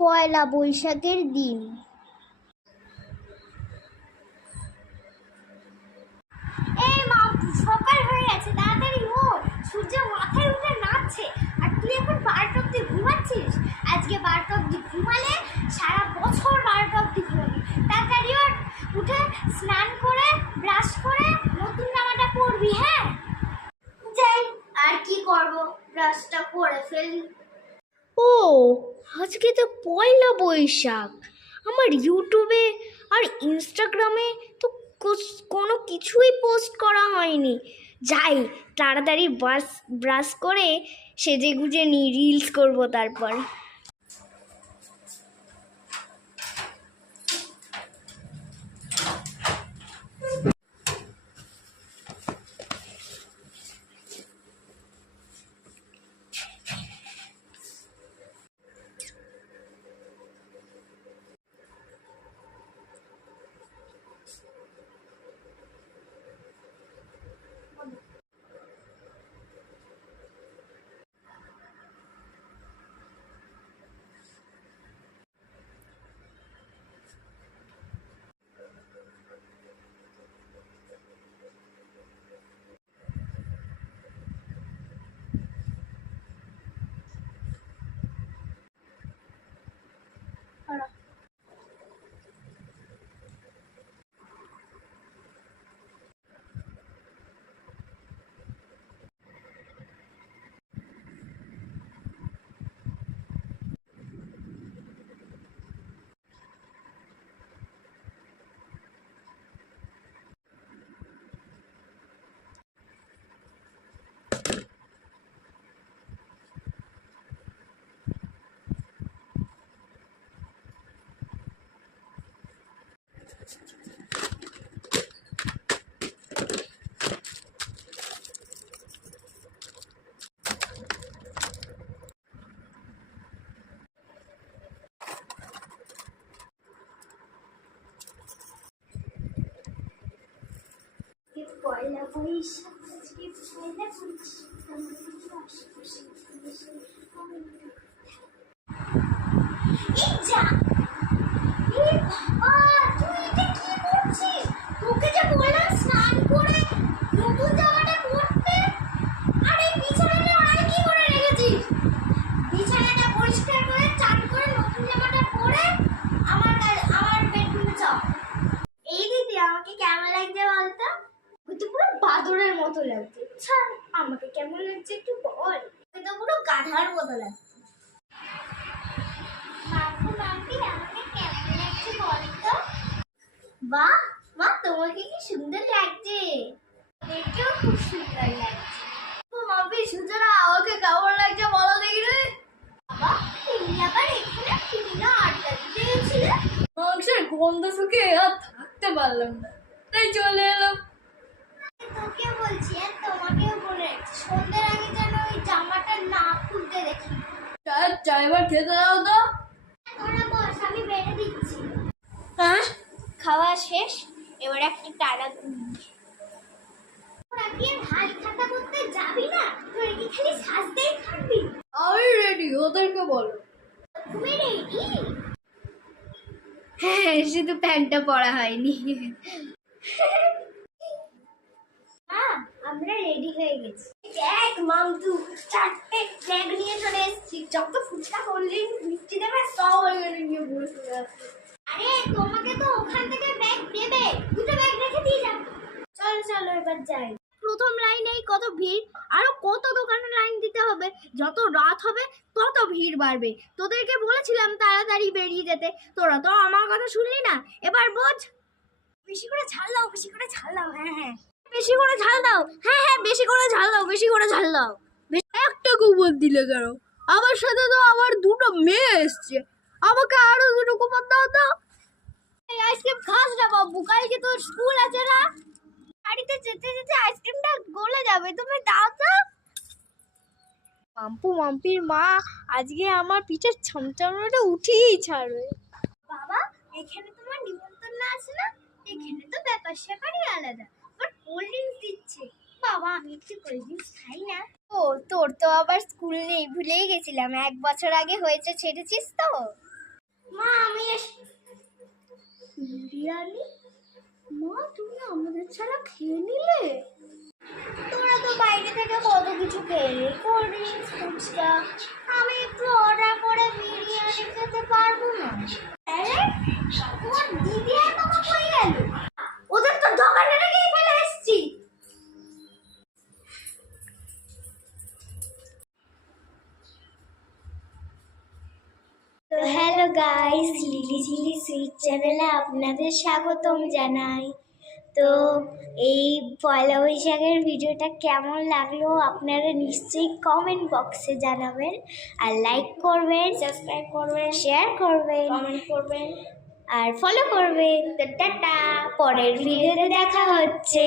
পয়লা বৈশাখের দিন। এই মা, সকাল হয়ে গেছে, তাড়াতাড়ি ওঠ। সূর্য মাথায় উঠে নাচছে আর তুই এখন 12টা অব্দি ঘুমাচ্ছিস। আজকে 12টা অব্দি ঘুমালে সারা বছর 12টা অব্দি ঘুমাবি। তাড়াতাড়ি ওঠ, উঠে স্নান করে ব্রাশ করে নতুন জামাটা পরবি। হ্যাঁ যাই, আর কি করব, ব্রাশটা করে ফেলি। ও, আজকে তো পয়লা বৈশাখ। আমার ইউটিউবে আর ইনস্টাগ্রামে তো কোনো কিছুই পোস্ট করা হয়নি। যাই, তাড়াতাড়ি ব্রাশ করে সেজে গুজে নিই, রিলস করব তারপর। পয়লা বৈশাখ, পয়লা এই যা, এই বাবা, তুই এটা কি করছিস? তোকে যে বললাম স্নান করে নতুন জামাটা পরতে, আর এই বিছানাটা আর কি করে রেখেছিস? বিছানাটা পরিষ্কার করে চান করে নতুন জামাটা পরে আমার বেডরুমে যাও। এই দিদি, আমাকে কেমন লাগছে বলতো? তুই পুরো বাদরের মতো লাগছে। ছাড়, আমাকে কেমন লাগছে একটু বল। তুই তো পুরো গাধার মতো লাগছে। আমাকে কেমন লাগছে বলতো? বাহ মা, তোমাকে কি সুন্দর লাগছে। দেখেও খুব সুন্দর লাগছে। মাম্পি, সুজনা, আমাকে কেমন লাগছে বলো দেখি রে। বাবা, তুমি আবার এখানে কিনা আড্ডা দিতে গেছিলে? মাংসের গন্ধ শুকে আর থাকতে পারলাম না, তাই চলে এলাম। তোকে বলছি আর তোমাকেও বলে রাখছি, সন্ধ্যের আগে যেন ওই জামাটা না খুলতে দেখি। চাইবার খেতে দাও তো। তোরা বস, আমি বেড়ে দিচ্ছি। হ্যাঁ, খাওয়া শেষ, এবার একটা টানা ঘুমবি। তোরা কি হাল খাতা করতে যাবি না? তোরা কি খালি সাজতেই থাকবি? আমি রেডি, ওদেরকে বলো। তুমি রেডি? হ্যাঁ, শুধু প্যান্টটা পরা হয়নি। হ্যাঁ, আমরা রেডি হয়ে গেছি। দেখ মামদু, 4টে ব্যাগ নিয়ে চলে এসেছি। যত ফুচকা করলি মিষ্টি দেবে সব ওইখানে নিয়ে বসে আছে। আরে তোমাকে তো ওখান থেকে ব্যাগ দেবে, 2টো ব্যাগ রেখে দিয়ে যাবো। চলো চলো, এবার যাই। প্রথম লাইনেই কত ভিড়, আরো কত দোকানে লাইন দিতে হবে। যত রাত হবে তত ভিড় বাড়বে। তোদেরকে বলেছিলাম তাড়াতাড়ি বেরিয়ে যেতে, তোরা তো আমার কথা শুনলি না। এবার বোঝ। বেশি করে ঝাল দাও, বেশি করে ঝাল দাও। হ্যাঁ হ্যাঁ, বেশি করে ঝাল দাও। হ্যাঁ হ্যাঁ, বেশি করে ঝাল দাও, বেশি করে ঝাল দাও। একটা কুপন দিলে কেন? আমার সাথে তো আবার 2টো মেয়ে এসছে, আমাকে আরো 2টো কুপন দাও তো। এই আইসক্রিম খাস না বাবু, কালকে তোর স্কুল আছে না? বাড়িতে যেতে যেতে আইসক্রিমটা গলে যাবে, তুমি দাও তো। মাম্পু মাম্পির মা আজকে আমার পিঠের ছমছমটা উঠিয়েই ছাড়বে। বাবা, এখানে তোমার নিমন্ত্রণ আছে না? এখানে তো ব্যাপার স্যাপারই আলাদা, বাট কোল্ড ড্রিঙ্কস দিচ্ছে। বাবা, আমি একটু কোল্ড ড্রিঙ্কস খাই না। ও, তোর তো আবার স্কুল নেই, ভুলেই গেছিলাম। 1 বছর আগে হয়েছে, ছেড়েছিস তো। মা আমি বিরিয়ানি? মা তুমি আমাদের ছাড়া খেয়ে নিলে? তোরা তো বাইরে থেকে কত কিছু খেলে, কোল্ড ড্রিঙ্কস, ফুচকা, আমি একটু অর্ডার করে বিরিয়ানি খেতে পারবো না? আরে তোমার দিদি আর বাবা কই গেল? ওদের তো দোকানে রেখেই ফেলে এসেছি। তো হ্যালো গাইস, লিলি ঝিলি সুইট চ্যানেলে আপনাদের স্বাগতম জানাই। তো এই পয়লা বৈশাখের ভিডিওটা কেমন লাগলো আপনারা নিশ্চয়ই কমেন্ট বক্সে জানাবেন, আর লাইক করবেন, সাবস্ক্রাইব করবেন, শেয়ার করবেন, কমেন্ট করবেন আর ফলো করবেন। তো টাটা, পরের ভিডিওতে দেখা হচ্ছে।